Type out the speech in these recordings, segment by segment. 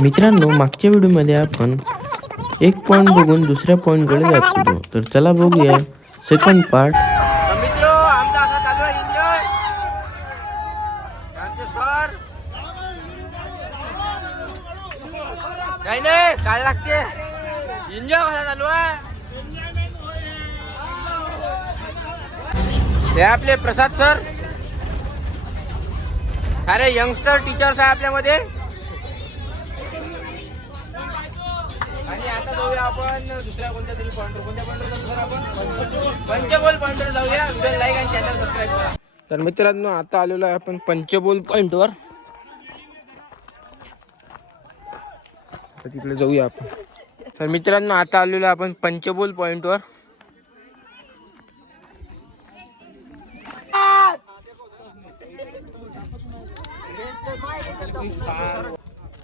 मित्रांनो, मागच्या व्हिडिओमध्ये आपण एक पॉइंट बघून दुसऱ्या पॉइंटकडे जात होतो. तर चला बघूया सेकंड पार्ट. मित्र आमचा असा चालू आहे एन्जॉय. आमचे सर काही नाही काय लागते एन्जॉय कसा चालू आहे. हे आपले प्रसाद सर अरे यंगस्टर टीचर्स आहे आपल्यामध्ये. आणि आता जाऊया आपण दुसऱ्या कोणत्या तरी पॉइंटवर. कोणत्या पॉइंटवर जाऊ सर आपण? पंचबोल पॉइंटवर जाऊया. व्हिडिओ लाईक आणि चॅनल सबस्क्राईब करा. तर मित्रांनो आता आलेलो आहे आपण पंचबोल पॉइंटवर. तर तिकडे जाऊया आपण. तर मित्रांनो आता आलेलो आहे आपण पंचबोल पॉइंटवर.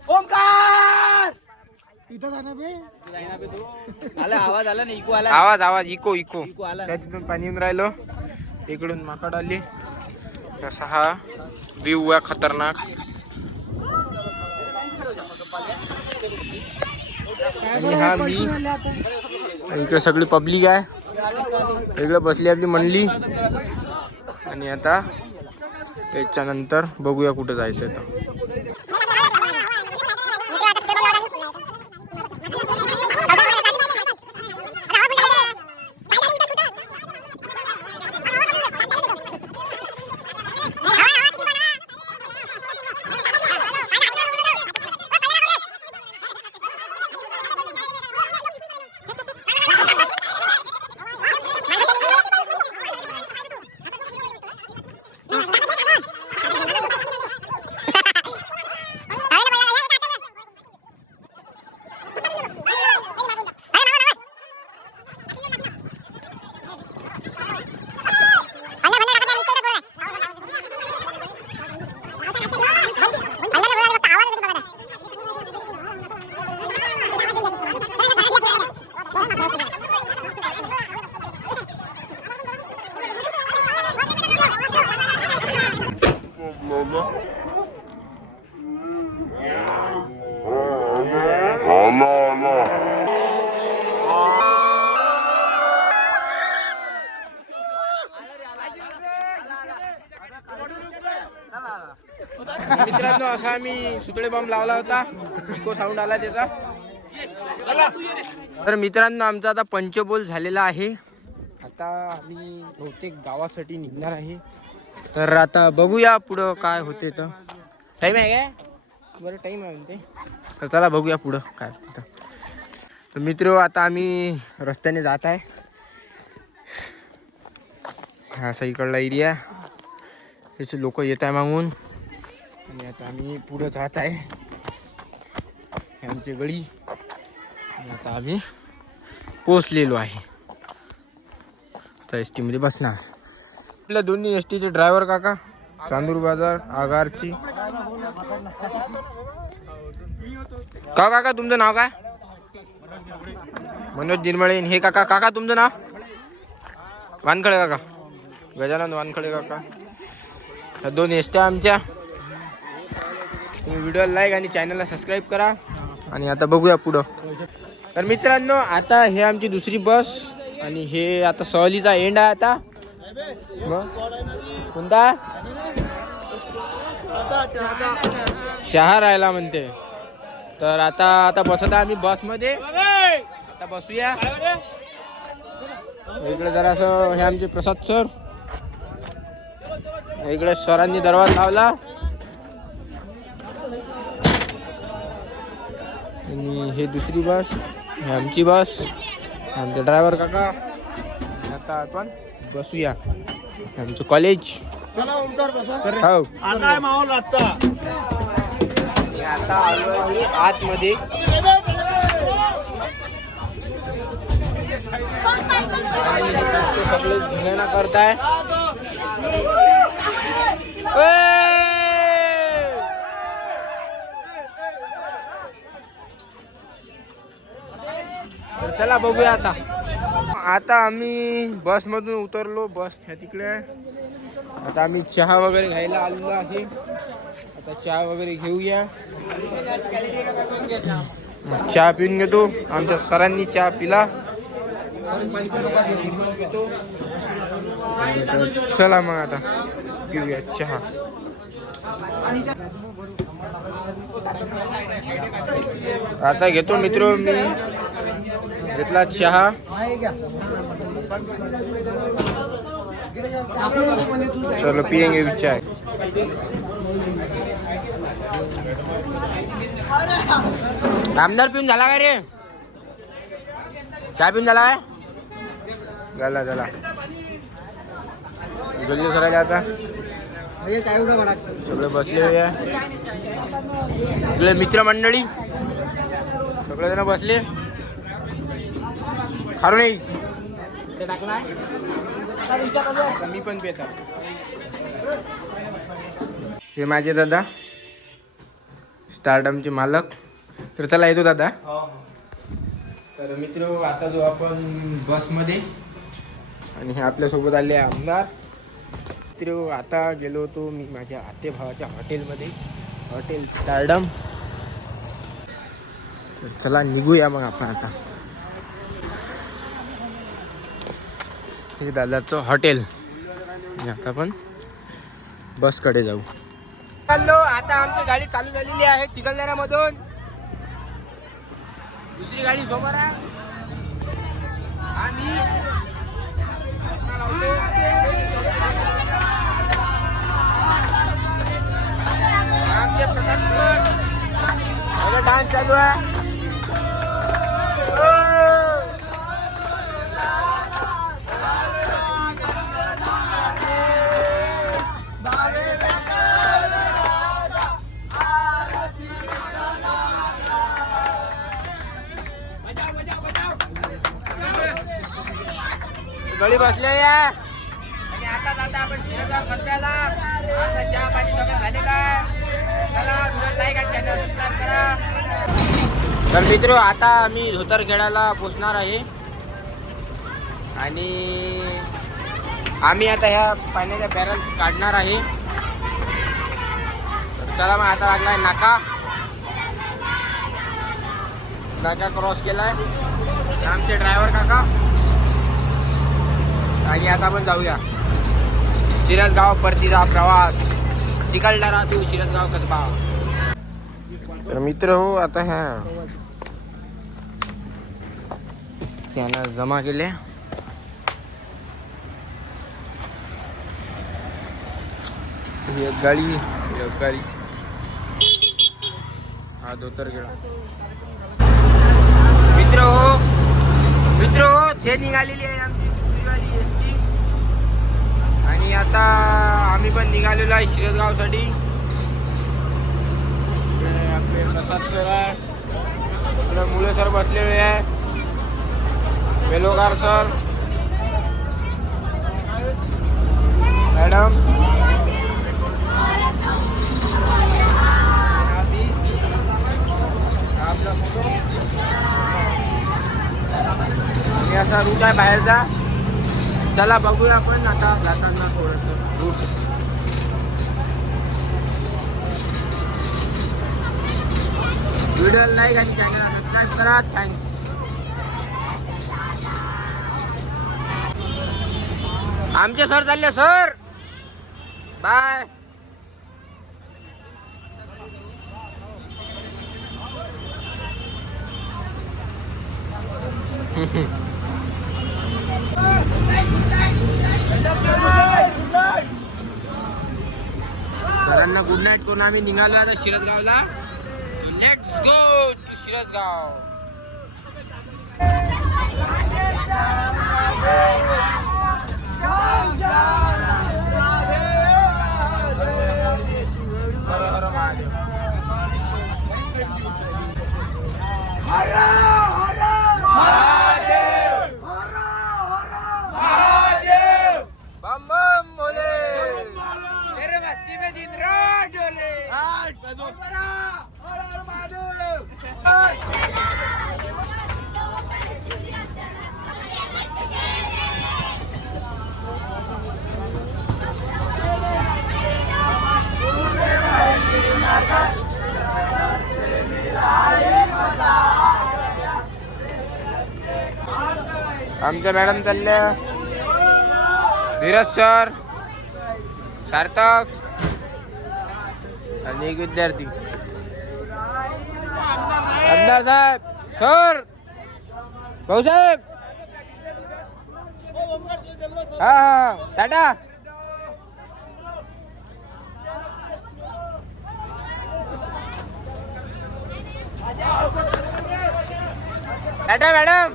ओमकार इथं जाणार बे. आला आवाज आला ना. इको आला. आवाज इको आला. त्या तिथून पाणी येऊन राहिलो. इकडून माकड आली. असा हा व्ह्यू आहे खतरनाक. आणि हा मी इकडे सगळी पब्लिक आहे. इकडे बसली आपली मंडळी. आणि आता त्याच्यानंतर बघूया कुठं जायचं तर. मित्रांनो असा आम्ही सुतळे बॉम्ब लावला होता. इको साऊंड आला त्याचा. तर मित्रांनो आमचा आता पंचबोल झालेला आहे. आता आम्ही बहुतेक गावासाठी निघणार आहे. तर आता बघूया पुढं काय होते. तर टाईम आहे काय? बरं टाईम आहे म्हणते. तर चला बघूया पुढं काय तिथं. तर मित्र आता आम्ही रस्त्याने जात आहे. हा इकडला एरिया. त्याचे लोक येत आहे मागून. आणि आता आम्ही पुढं जात आहे. हे आमची गळी. आणि आता आम्ही पोचलेलो आहे. तर एस टीमध्ये बसणार. आपल्या दोन्ही एस टीचे ड्रायव्हर काका चांदूर बाजार आगारची. काका तुमचं नाव काय? मनोज निर्मळे. हे काका तुमचं नाव? वानखडे काका. गजानन वानखडे काका. ह्या दोन एसट्या आमच्या. तुम्ही व्हिडिओला लाईक आणि चॅनलला सबस्क्राईब करा. आणि आता बघूया पुढं. तर मित्रांनो आता हे आमची दुसरी बस. आणि हे आता सहलीचा एंड आहे. आता कोणता चहा राहिला म्हणते. तर आता बसत आम्ही बसमध्ये. आता बसूया. इकडे जरासं हे आमचे प्रसाद सर. इकडे सरांनी दरवाजा लावला. आणि हे दुसरी बस. हे आमची बस. आमचे ड्रायव्हर काका. आता आपण बसूया. आमचं कॉलेज. चला ओमकार बसा. हो आता माहोल आता. आता आलो आहे आतमध्ये. सगळे धिंगाणा करताय. तर चला बघूया आता. आता आम्ही बसमधून उतरलो. बस ह्या तिकडे आहे. आता आम्ही चहा वगैरे घ्यायला आलेलो आहे. आता चहा वगैरे घेऊया. चहा पिऊन घेतो. आमच्या सरांनी चहा पिला. चला मग आता पिऊया चहा. आता घेतो मित्र मी घेतला चहा. चलो पियेंगे भी चाय. आमदार पिऊन झाला काय रे? चहा पिऊन झाला काय? झाला झाला. जल्दी सरायला आता सगळे बसले सगळे मित्रमंडळी सगळे जण बसले. खारू नाही मी पण पेता. हे माझे दादा स्टारडमचे मालक. तर चला येतो दादा. तर मित्र आता जो आपण बसमध्ये आणि हे आपल्यासोबत आले आमदार. मित्र आता गेलो होतो मी माझ्या आते भावाच्या हॉटेलमध्ये, हॉटेल स्टारडम. तर चला निघूया मग आपण आता. हे दादाचं हॉटेल. आता आपण बसकडे जाऊ. आता आमची गाडी चालू झालेली आहे चिखलदऱ्यामधून. दुसरी गाडी समोर आहे. आम्ही आमचे प्रसाद डान्स चालू आहे. गळी बसले आणि आता जाता आपण शिरगाव कसब्याला. आता चहा पाणी सगळं झाले का? चला व्हिडिओ लाईक आणि चॅनल सबस्क्राईब करा. तर मित्र आता आम्ही धोतरखेड्याला पोचणार आहे आणि आम्ही आता ह्या पाण्याच्या बॅरल काढणार आहे. तर चला मग आता लागलाय नाका. नाका क्रॉस केलाय आमचे ड्रायव्हर काका. आणि आता आपण जाऊया शिरसगाव परतीचा प्रवास. चिखलदरा टू शिरसगाव कसबा. तर मित्र हो आता ह्या त्यानं जमा केले. एक गाडी हा धोतरखेडा. मित्र हो ते निघालेली आहे आमची एसटी. आणि आता आम्ही पण निघालेलो आहे शिरसगावसाठी. आपले प्रसाद सर आहे, आपले मुले सर बसलेले आहेत, बेलोगार सर, मॅडम. असा रूट आहे बाहेरचा. चला बघूया आपण आता जाताना थोडंसं रूट. व्हिडिओ लाईक आणि चॅनलला सबस्क्राईब करा. थँक्स. आमचे सर चालले सर. बाय. सरांना गुड नाईट करून आम्ही निघालो आता शिरसगावला. Let's go to Shirasgaon. आमच्या मॅडम चालल्या, धीरज सर, सार्थक आणि एक विद्यार्थी. आमदार साहेब, सर, भाऊसाहेब, हा हा टाटा. टाटा मॅडम.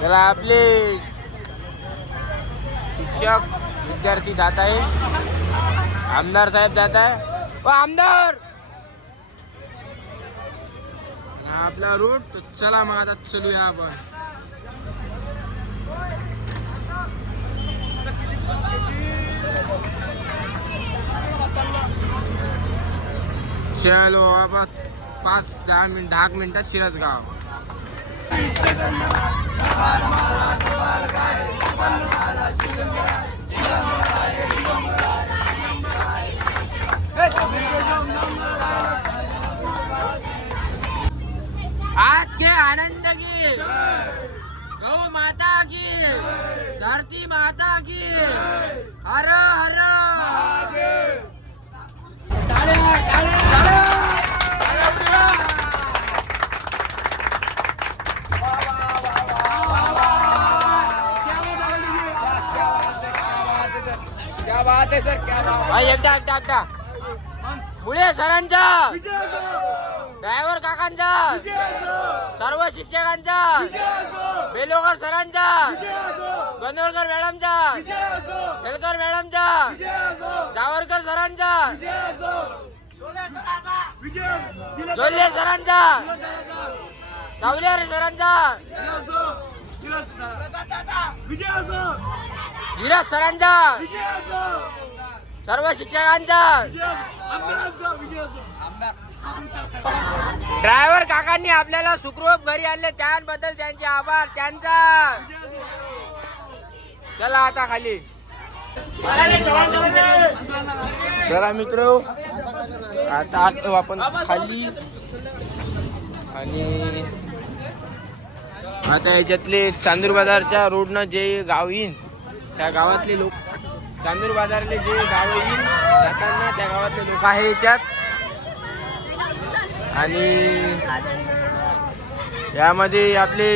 चला आपले शिक्षक विद्यार्थी जात आहे. आमदार साहेब जात आहे. ओ आमदार, आपला रूट. चला मग आता चलूया आपण. चलो आपण 5-10 मिनिटात शिरसगाव. आज के आनंद की, गौ माता की, धरती माता की, हर हर. क्या बात है सर, क्या बात. भाई एकदा मुळे सरांचा, ड्रायव्हर काकांचा, सर्व शिक्षकांचा, बेलोगर सरांचा, गणोरकर मॅडमचा, हेलकर मॅडमचा, जावरकर सरांचा, जोल्ले सरांचा, कावलेर सरांचा, धीरज सरांचा, सर्व शिक्षकांचा, ड्रायव्हर काकांनी आपल्याला सुखरूप घरी आणले त्याबद्दल त्यांचे आभार त्यांचा. चला आता खाली. चला मित्र, आता आलो आपण खाली. आणि आता याच्यातले चांदूर बाजारच्या रोडनं जे गाव येईन त्या गावातले लोक, चांदूर बाजारले जे गाव येईल जाताना त्या गावातले लोक आहे याच्यात. आणि यामध्ये आपले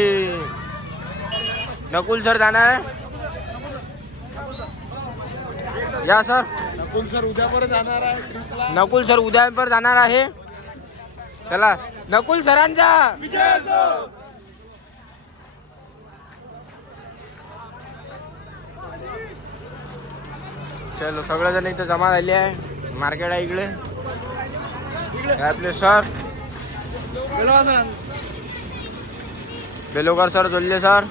नकुल सर जाणार आहे. या सर. नकुल सर उद्यापर्यंत जाणार आहे. नकुल सर उद्यापर्यंत जाणार आहे. चला नकुल सरांचा. चलो सगळेजण इथं जमा झाले आहे. मार्केट आहे इकडे. आपले सर बेलोगर सर, जोल्ले सर.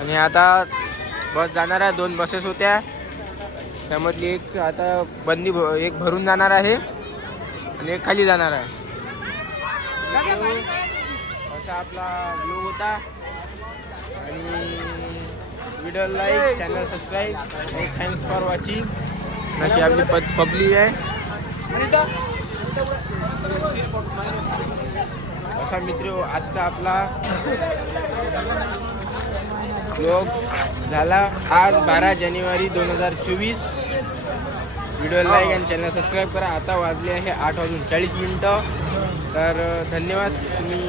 आणि आता बस जाणार आहे. 2 बसेस होत्या त्यामधली एक आता एक भरून जाणार आहे आणि एक खाली जाणार आहे. असा आपला व्हिडिओ होता. आणि व्हिडिओ लाईक, चॅनल सबस्क्राईब आणि थँक्स फॉर वॉचिंग. अशी आपली पब्लिक आहे. असा मित्र आजचा आपला व्लॉग झाला. आज 12 जानेवारी 2024. व्हिडिओ लाईक आणि चॅनल सबस्क्राईब करा. आता वाजले आहे 8:40. तर धन्यवाद, तुम्ही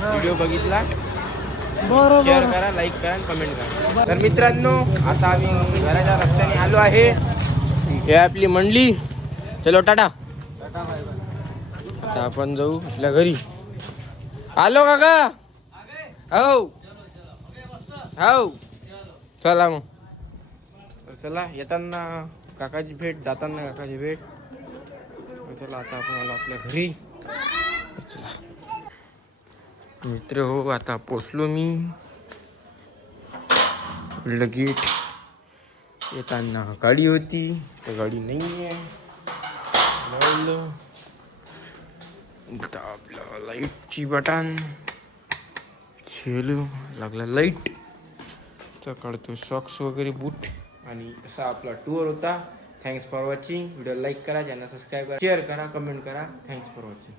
व्हिडिओ बघितला. शेअर करा, लाईक करा आणि कमेंट करा. तर मित्रांनो, आता आम्ही घराच्या रस्त्याने आलो आहे. हे आपली मंडळी. चलो टाटा. आता आपण जाऊ आपल्या घरी. आलो काका. हो हो. चला मग. चला, येताना काकाची भेट, जाताना काकाची भेट. चला आता आपण आलो आपल्या घरी. चला मित्र हो, आता पोचलो मी. लगेच येताना गाडी होती, तर गाडी नाही आहे. आता आपल्या लाईटची बटन छेलू लागला. लाईट तर काढतो सॉक्स वगैरे, बूट. आणि असा आपला टूर होता. Thanks for watching. Video like करा, चॅनल सबस्क्राईब करा, शेअर करा, कमेंट करा. Thanks for watching.